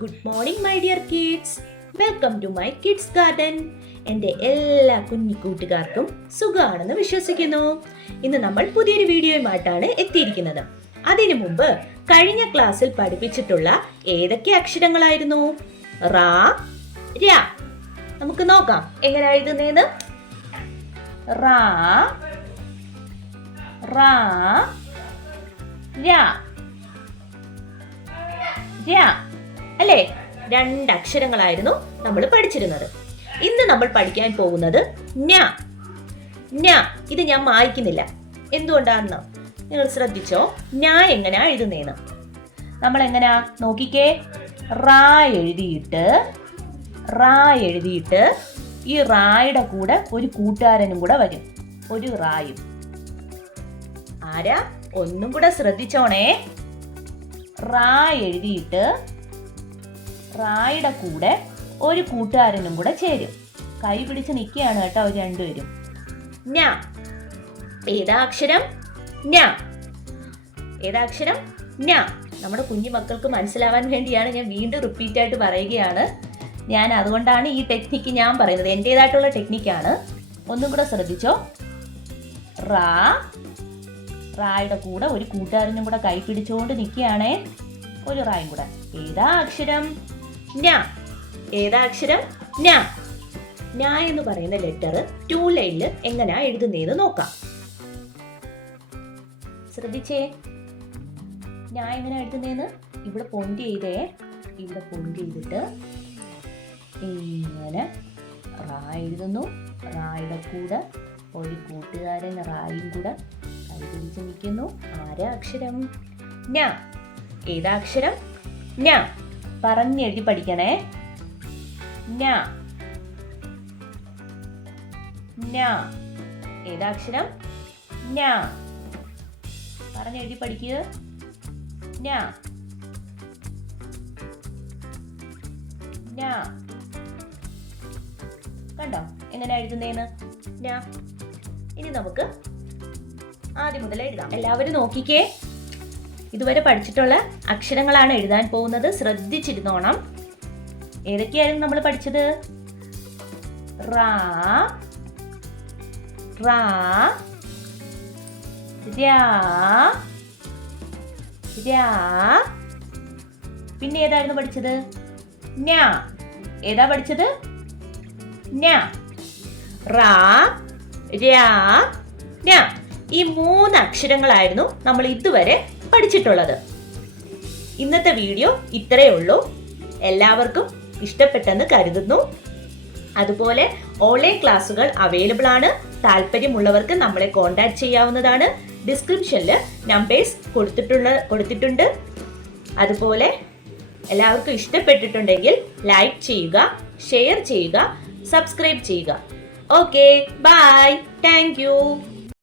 Good morning my dear kids. Welcome to my kids garden. എൻ്റെ എല്ലാ കുഞ്ഞി കൂട്ടുകാർക്കും സുഖമാണെന്ന് വിശ്വസിക്കുന്നു. ഇന്ന് നമ്മൾ പുതിയൊരു വീഡിയോയുമായിട്ടാണ് എത്തിയിരിക്കുന്നത്. അതിനു മുമ്പ് കഴിഞ്ഞ ക്ലാസ്സിൽ പഠിപ്പിച്ചിട്ടുള്ള ഏതൊക്കെ അക്ഷരങ്ങളായിരുന്നു? റാ, രാ. നമുക്ക് നോക്കാം എങ്ങനെ എഴുതുന്നേന്ന്. റാ, റാ, രാ, രാ. അല്ലേ? രണ്ടക്ഷരങ്ങളായിരുന്നു നമ്മൾ പഠിച്ചിരുന്നത്. ഇന്ന് നമ്മൾ പഠിക്കാൻ പോകുന്നത് ഞ. ഞ ഇത് ഞാൻ മായ്ക്കുന്നില്ല. എന്തുകൊണ്ടാണെന്ന് നിങ്ങൾ ശ്രദ്ധിച്ചോ. ഞ എങ്ങനെയാ എഴുതുന്നേന്ന്. നമ്മൾ എങ്ങനെയാ നോക്കിക്കേ. റാ എഴുതിയിട്ട് ഈ റായുടെ കൂടെ ഒരു കൂട്ടുകാരനും കൂടെ വരും, ഒരു റായും. ആരാ? ഒന്നും കൂടെ ശ്രദ്ധിച്ചോണേ. റാ എഴുതിയിട്ട് റായുടെ കൂടെ ഒരു കൂട്ടുകാരനും കൂടെ ചേരും. കൈ പിടിച്ച് നിൽക്കുകയാണ് കേട്ടോ അവർ രണ്ടുപേരും. ഞ. ഏതാ അക്ഷരം? ഞ. ഏതാ അക്ഷരം? ഞ. നമ്മുടെ കുഞ്ഞു മക്കൾക്ക് മനസ്സിലാവാൻ വേണ്ടിയാണ് ഞാൻ വീണ്ടും റിപ്പീറ്റ് ആയിട്ട് പറയുകയാണ്. ഞാൻ അതുകൊണ്ടാണ് ഈ ടെക്നിക്ക് ഞാൻ പറയുന്നത്. എൻ്റേതായിട്ടുള്ള ടെക്നിക്കാണ്. ഒന്നും കൂടെ ശ്രദ്ധിച്ചോ. റാ, റായുടെ കൂടെ ഒരു കൂട്ടുകാരനും കൂടെ കൈ പിടിച്ചുകൊണ്ട് നിൽക്കുകയാണേ, ഒരു റായും കൂടെ. ഏതാ അക്ഷരം? ഞ. ഏതാ അക്ഷരം? ഞ. ഞ എന്ന് പറയുന്ന ലെറ്റർ 2 ലൈനിൽ എങ്ങനെയാ എഴുതുന്നതെന്ന് നോക്കാം. ശ്രദ്ധിച്ചേ. ഞ എങ്ങനെ എഴുതുന്നതെന്ന്. ഇവിടെ പോയിന്റ് ചെയ്തേ. ഇവിടെ പോയിന്റ് ചെയ്തിട്ട് ഇങ്ങനെ റാ എഴുതുന്നു. റായുടെ കൂടെ ഒരു കൂട്ടുകാരൻ റായും കൂടെ കൈ പിടിച്ച് നിൽക്കുന്നു. ആരാ അക്ഷരം? ഞ. ഏതാ അക്ഷരം? ഞ. പറഞ്ഞെഴുതി പഠിക്കണേ. ഞ. ഞ. ഏതാ അക്ഷരം? ഞ. പറഞ്ഞെഴുതി പഠിക്കുക. ഞ. ഞ. കണ്ടോ എങ്ങനെ എഴുതുന്നേന്ന്? ഞ. ഇനി നമുക്ക് ആദ്യം മുതൽ എഴുതാം. എല്ലാവരും നോക്കിക്കേ. ഇതുവരെ പഠിച്ചിട്ടുള്ള അക്ഷരങ്ങളാണ് എഴുതാൻ പോകുന്നത്. ശ്രദ്ധിച്ചിരുന്നോണം. ഏതൊക്കെയായിരുന്നു നമ്മൾ പഠിച്ചത്? റാ, റാ, രാ, രാ. പിന്നെ ഏതായിരുന്നു പഠിച്ചത്? ഞ. ഏതാ പഠിച്ചത്? ഞ. റാ, രാ, ഞ. ഈ 3 അക്ഷരങ്ങളായിരുന്നു നമ്മൾ ഇതുവരെ പഠിച്ചിട്ടുള്ളത്. ഇന്നത്തെ വീഡിയോ ഇത്രയേ ഉള്ളൂ. എല്ലാവർക്കും ഇഷ്ടപ്പെട്ടെന്ന് കരുതുന്നു. അതുപോലെ ഓൺലൈൻ ക്ലാസ്സുകൾ അവൈലബിൾ ആണ്. താല്പര്യമുള്ളവർക്ക് നമ്മളെ കോൺടാക്ട് ചെയ്യാവുന്നതാണ്. ഡിസ്ക്രിപ്ഷനിൽ നമ്പേഴ്സ് കൊടുത്തിട്ടുണ്ട്. അതുപോലെ എല്ലാവർക്കും ഇഷ്ടപ്പെട്ടിട്ടുണ്ടെങ്കിൽ ലൈക്ക് ചെയ്യുക, ഷെയർ ചെയ്യുക, സബ്സ്ക്രൈബ് ചെയ്യുക. Okay, bye. Thank U.